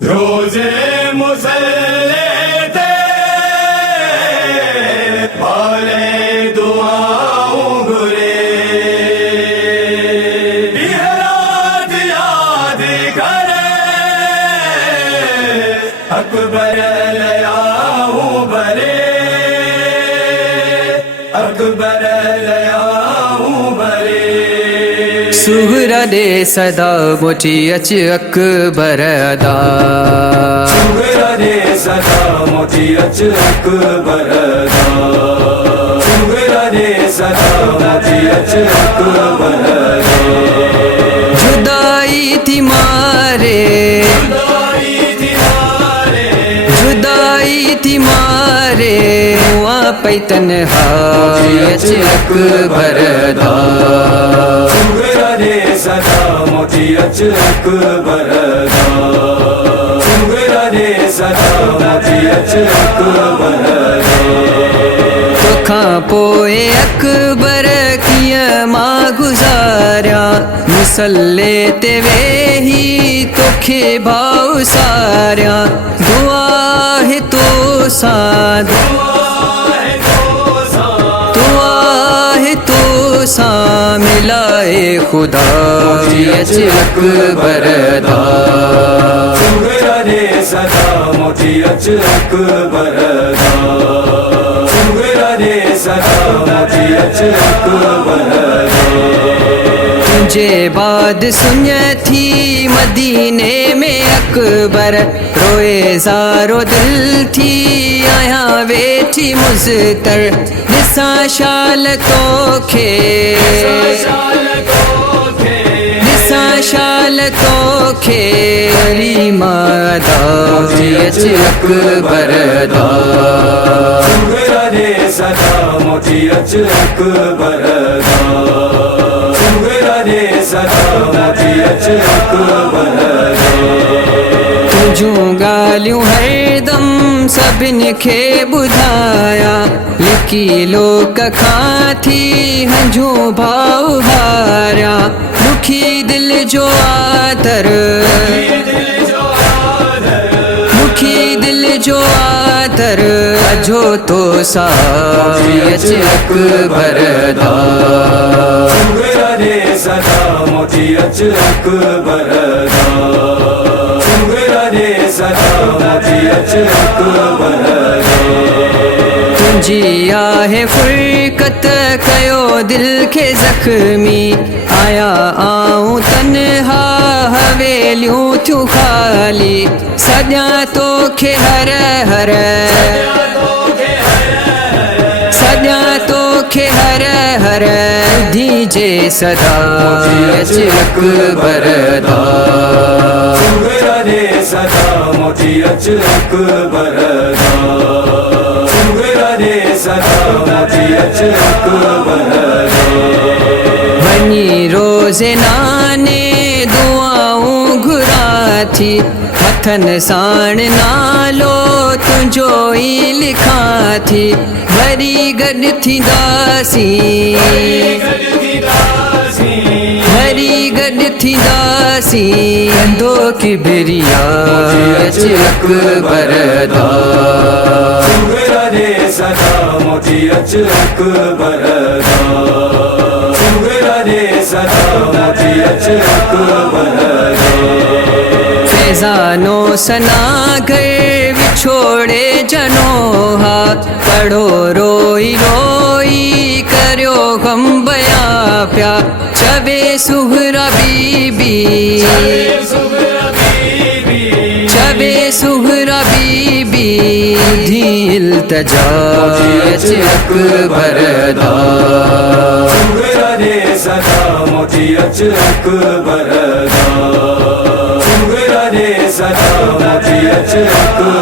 रोजे मुसल्ले ते भले दुआओं गुरे याद याद करे अकबर लयाऊं बरे अकबर लयाऊं बरे सुहरा दे सदा मोटी अच अकबर अदा सुहरा दे सदा मोटी अच अकबर अदा सुहरा दे सदा मोटी अच अकबर अदा जुदाई थी मारे जुदाई थी मारे हुआ पैतन हाच अकबर अदा सुहरा दे सदा मोटी अच अकबर अदा सुहरा दे सदा मोटी अच अकबर अदा तोखा पोए अकबर किया मां गुजारिया मुसल्ले ते वेही तोखे भाव सारिया दुआ है तो साद सा मिलाए खुदा अच अकबर अदा सुहरा दे सदा मोटी अच अकबर अदा सुहरा दे सदा मोटी अच अकबर अदा तुझे बाद सुन थी मदीने में अकबर रोए ज़ारो दिल थी आया वेठी मुज़तर दिसा शाल तोखे दिसा शाल तोखे अली मादा अच अकबर अदा सुहरा दे सदा मोटी अच अकबर अदा सुहरा दे सदा मोटी अच अकबर अदा तुझू गालियूं हरदम सभिन खे ॿुधाया लिकी लोक खां थी हंझू भाव हारिया दुखी दिल जो आदर दुखी दिल जो आदर अजो तो सा अच अकबर अदा सुहरा दे सदा मोटी अच अकबर अदा सुहरा दे सदा मोटी अच अकबर अदा तुझी आहे फुरकत कयो दिल के जख्मी आया आऊं तन्हा हवेलियूं थियूं खाली सॼा तोखे हर हर सॼा तोखे हर हर दीजे सदा अच अकबर अदा सुहरा दे सदा मोटी अच अकबर अदा सुहरा दे सदा मोटी अच अकबर अदा वञी रोज़े नाने दुआऊं घुरा थी हथनि साण नालो तुंहिंजो ई लिखां थी वरी गॾु थींदासीं वरी गॾु थींदासीं कंदो किबरिया अच अकबर अदा सुहरा दे सदा मोटी अच अकबर अदा सुहरा दे सदा मोटी अच अकबर अदा फैजानो सना घर विछोड़े जनोहा पढ़ो रोई रोई करियो गम बया प्या चवे सुहरा बीबी चवे सुहरा बीबी धी इल्तजा अच अकबर अदा सुहरा दे सदा मोटी अच अकबर अदा सुहरा दे सदा मोटी अच अकबर